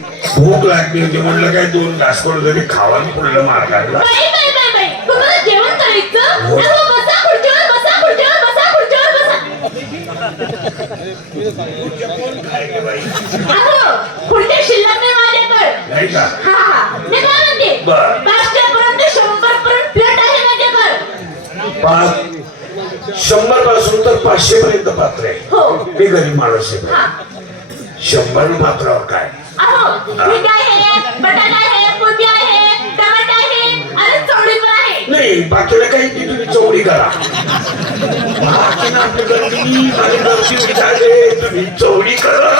भूक लागली होती म्हणलं काय 2 घास करून तरी खावा पुढलं मार्गाला. तुम्हाला जेवण करायचं. बसा खुर्चीवर बसा खुर्चीवर बसा खुर्चीवर बसा. खुर्च्या शिल्लक नाही माझ्याकडे. नाही का? हा मी काय म्हणते 500 पर्यंत 100 पर्यंत प्लेट आहे माझ्याकडे. 100 पासून तर 500 पर्यंत पात्र आहे. हो मी गरीब माणूस आहे. 100 पात्रावर काय? ठीक आहे, बटाटा आहे, कोबी आहे, टमाटा आहे आणि चवळी पण आहे. नाही बाकीला काही नाही, तुम्ही चवळी करा. बाकी ना आपली गरमी माझी गरमी विचारले तुम्ही चवळी करा.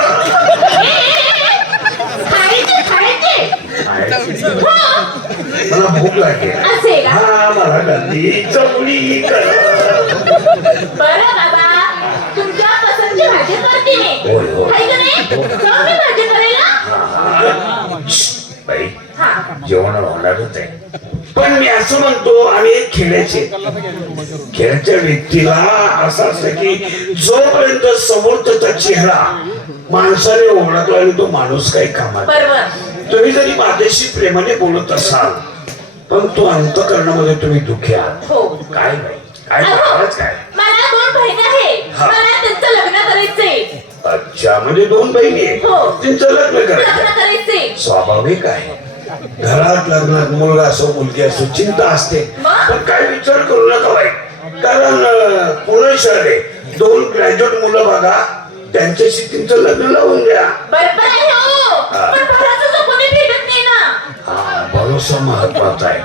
मला भूक लागली. हा मला गरमी चवळी करा. बरं बाबा तुमच्या पसंतची भाजी करते मी. आहे का नाही? मी भाजी करायला बाई जेवण होणारच आहे. पण मी असं म्हणतो आम्ही खेळाच्या व्यक्तीला असं असतं की जोपर्यंत समोरचा चेहरा माणसाने ओळखला आणि तो माणूस काही कामात. बरोबर. तुम्ही जरी माझ्याशी प्रेमाने बोलत असाल पण तो अंतःकरणामध्ये तुम्ही दुःखी आहात. हो काय नाही काय आवाज काय? मला 2 बहिणी आहे. मला त्यांचं लग्न करायचंय. अच्छा म्हणजे 2 बहिणी आहे. हो. त्यांचं लग्न करायचं करायचंय. स्वाभाविक आहे. घरात लग्नात मुलगा असो मुलगी असो चिंता असते. पण काय विचार करू नका बाई. कारण पुणे शहर आहे. 2 ग्रॅज्युएट मुलं बघा त्यांच्याशी तुमचं लग्न लावून द्या. बरोबर आहे हो. पण भरोसा कोणी भेटत नाही ना. हा भरोसा महत्वाचा आहे.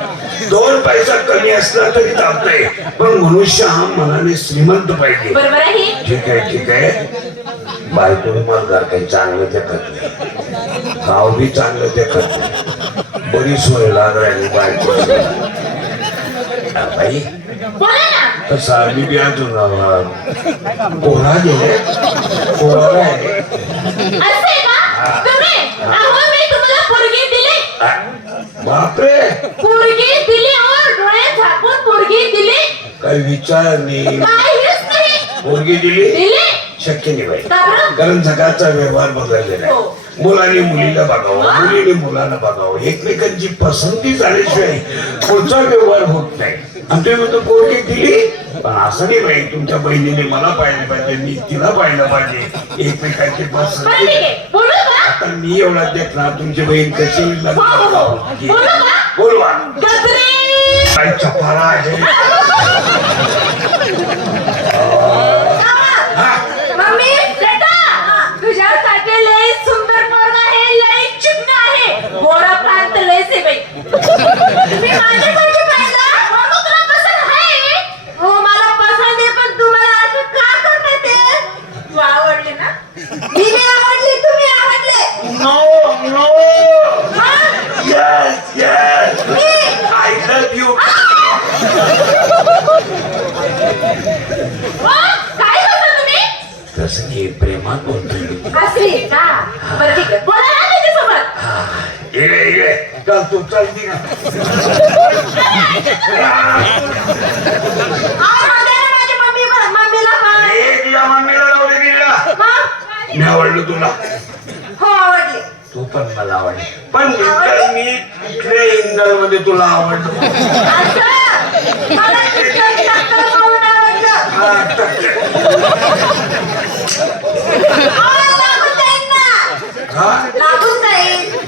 2 पैसा कमी असला तरी चालतंय पण मनुष्य हा मनाने श्रीमंत पाहिजे. बरोबर आहे. ठीक आहे ठीक आहे. बायको मला काही चांगलं देखत नाही. भाव बी चांगलं देखत नाही. बरी सोय लाग राहिली बायको. बाई तसं आम्ही बी अजून कोणा गेले कोणाला आहे. बापरे पोरगी दिली और डोळे झाकून पोरगी दिली. काही विचार नाही. पोरगी दिली शक्य नाही बाई. कारण जगाचा व्यवहार बदललेला आहे. मुलाने मुलीला बघावं मुलीने मुलाला बघावं. एकमेकांची पसंती झाल्याशिवाय पुढचा व्यवहार होत नाही. आमच्या म्हणतो पोरगी दिली पण असं नाही बाई तुमच्या बहिणीने मला पाहिलं पाहिजे मी तिला पाहिलं पाहिजे. एकमेकांची पसंती. आता मी एवढा देखणार तुमची बहीण कशी बोलवा काय चपाला आहे. तुझ्यासाठी लय सुंदर पोरगा आहे लय चिकन आहे गोरा प्रांत लय से बाई. तुम्ही माझ्यासाठी पाहिला म्हणून तुला पसंत आहे. हो मला पसंत आहे पण तुम्हाला असं का करते ते? तू आवडले ना? मी नाही आवडली तुम्ही आवडले. No no yes yes I love you. काय करता तुम्ही? तसं की प्रेमात बोलतोय. असली का? बरं ठीक आहे बोला ना त्याच्यासोबत. इकडे इकडे चल तू चल ती ना. माझ्या मम्मीला मम्मीला लावले गेला. मी आवडलो तुला. हो आवडले. तू पण मला आवडली पण मी कुठल्या इंदल मध्ये तुला आवडलो.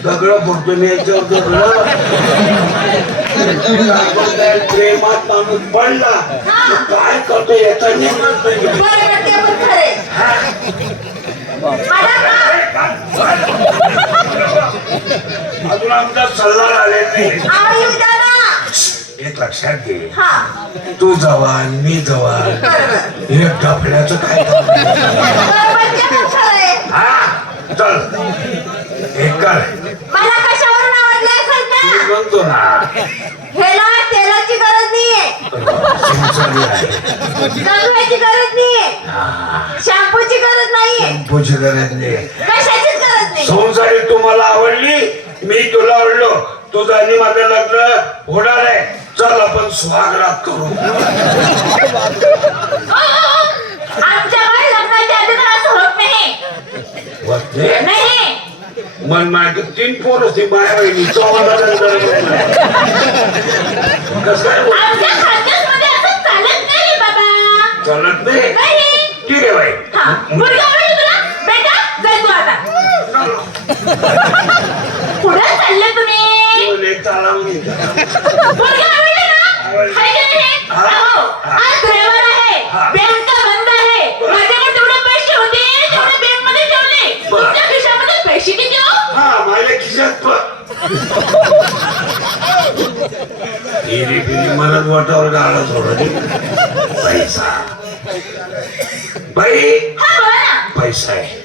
दगड फोडतो मी याच्यावर दगड. प्रेमात माणूस पडला काय करतो याचा नियमच नाही. अजून आमचा सल्ला आले नाही. एक लक्षात घे तू जवान मी जवान हे डफड्याचं काय. हा चल एक कर. मला कशावरून आवडले असेल ना? म्हणतो ना ह्याला तेलाची गरज नाहीये गंधवाची गरज नाहीये शॅम्पूची गरज नाहीये शॅम्पूची गरज नाही कशाचीच गरज नाही. संसारी तू मला आवडली मी तुला आवडलो तुझं आणि माझं लग्न होणार आहे. चल आपण सुहागरात करू. आमच्या लग्नाच्या आधी असं होत नाही. होत नाही. मन माहिती 3 पोरं ती बाया बहिणी 14 कसं काय आमच्या खानदेशमध्ये असं चालत नाही बाबा. चालत नाही नाही. ठीक आहे बाई हा, मुलगा आवडला तुला? बेटा, जा तू आता. पुढे चालले तुम्ही. बोले चालावून घेतला. मुलगा आवडला ना? हाय की नाही? अहो, आज रविवार आहे. बँका बंद आहे. माझ्याकडे तेवढे पैसे होते, तेवढे बँकमध्ये ठेवले. तुमच्या खिशामध्ये पैसे किती हो? हा माझ्या खिशात हिरी मनात वाटावर गाडा थोडं पैसा बाई हा, बोला ना. पैसा आहे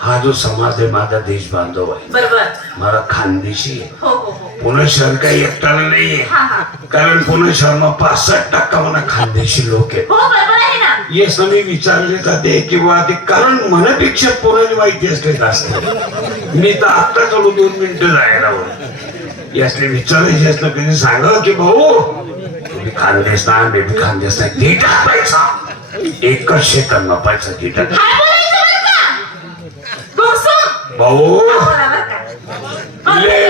हा जो समाज आहे माझा देश बांधव आहे बरोबर. मला खानदेशी आहे हो हो हो. पुणे शहर काही एकट्याला नाहीये हा हा. कारण पुणे शहरमा 65% मला खानदेशी लोक आहेत हो, बरोबर आहे ना. ये समी विचारले जाते किंवा ते कारण मनापेक्षा पुराणी माहिती असते जास्त मी तर आत्ता चढू 2 मिनिटं जायला यासले विचारायचे असलं कधी सांगा की भाऊ तुम्ही खानदेश ना मी खानदेश नाही देतात पैसा एकच शेतात नपायचा देतात काय बोलायचं बरं का? गुमसुम. भाऊ बोला बरं का? ले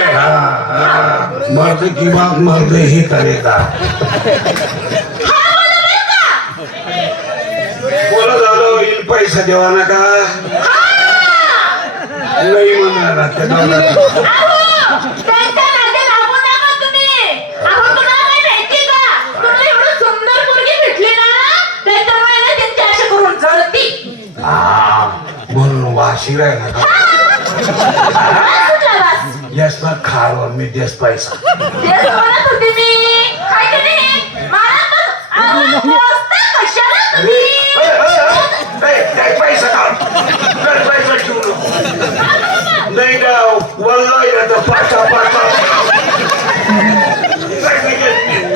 मर्द की बात मर्द ही करेगा हा, बोला बरं का? बोला झालं येईल पैसा देवा नका नाही म्हणाला त्या दोघांना. अहो, त्यांच्या नादी लागू नका तुम्ही. अहो, तुम्हाला काय माहिती का? तुम्हाला एवढं सुंदर मुलगी भेटली ना, त्याच्यामुळे ना त्यांची आशा करून जळती. म्हणून वाशी राहिला का काय सुटला वास? यासला खार मी देस पैसा तेच म्हणत होते मी. काय की नाही? मला पण- अहो, मोजता कशाला तुम्ही? पैसा काढ पैसा ठेवू नको नाही गाव वल्ला याचा पाचा पाचा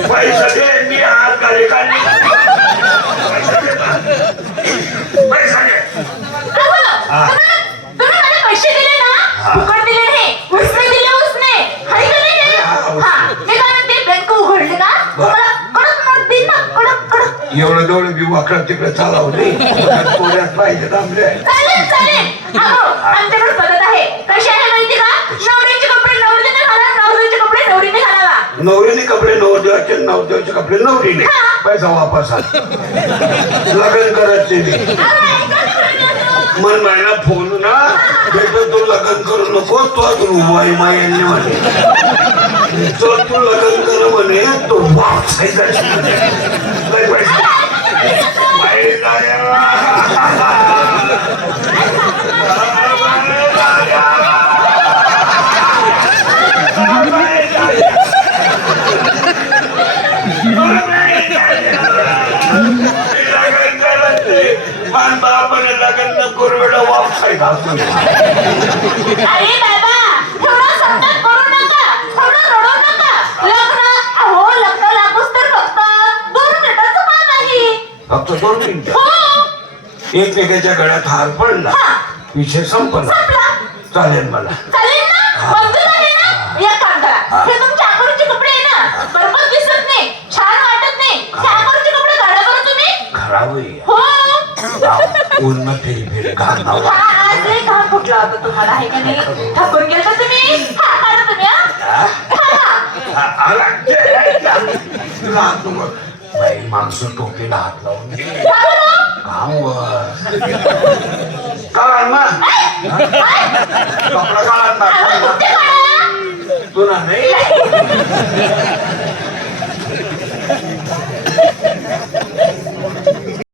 पैसा दे मी हात काढले काढले पैसा दे अहो, तुम्ही मला पैसे दिले ना, फुकट दिले नाही, उसने दिले उसने. हाय का नाही हे? हा, हे काय म्हणते, बँक उघडली ना, तुम्हाला कडक नोट देईन ना, कडक कडक. एवढं तेवढं मी वाकडं तिकडे चालवली कोऱ्यात पाहिजे थांबले चालेल चालेल. अहो, आमच्याकडे पद्धत आहे. कशी आहे माहिती का? नवरीचे कपडे नवरीने घाला, नवरीचे कपडे नवरीने घालावा. नवरीने कपडे नवरदेवाचे नवरदेवाचे कपडे नवरीने पैसा वापस आण लग्न करायचे नाही अहो, ऐका ना तुम्ही असं. मन मायला फोन ना भेटो तू लग्न करू नको तो रुवाई मायांनी म्हणे तो तू लग्न कर म्हणे तो वाचायचा लग्न करू वेळा वापसायचा अरे बाबा, थोडा संताप करू नका, थोडं रडू नका. अहो, लग्न लागूच तर फक्त 2 मिनिटाचं काम आहे. फक्त 2 मिनिटं हो, एकमेकाच्या गळ्यात हार पडला हा. विषय संपला संपला. चालेल मला चालेल ना? मंजूर आहे ना? एक काम करा. हे तुमच्या आकाराचे कपडे आहे ना, बरोबर दिसत नाही, छान वाटत नाही. त्या आकाराचे कपडे काढा बरं तुम्ही. खराब आहे हो. ऊन फेरी फेरी घालणार हा, आज लय घाम फुटला होता तुम्हाला, आहे का नाही? थकून गेलं का तुम्ही? हा, काढा तुम्ही, हा? हा. बाई माणसं टोपीला हात लावून का बरं? घामवर काढ ना कपडा काढ अहो, ना कुठे काढा? तुला नाही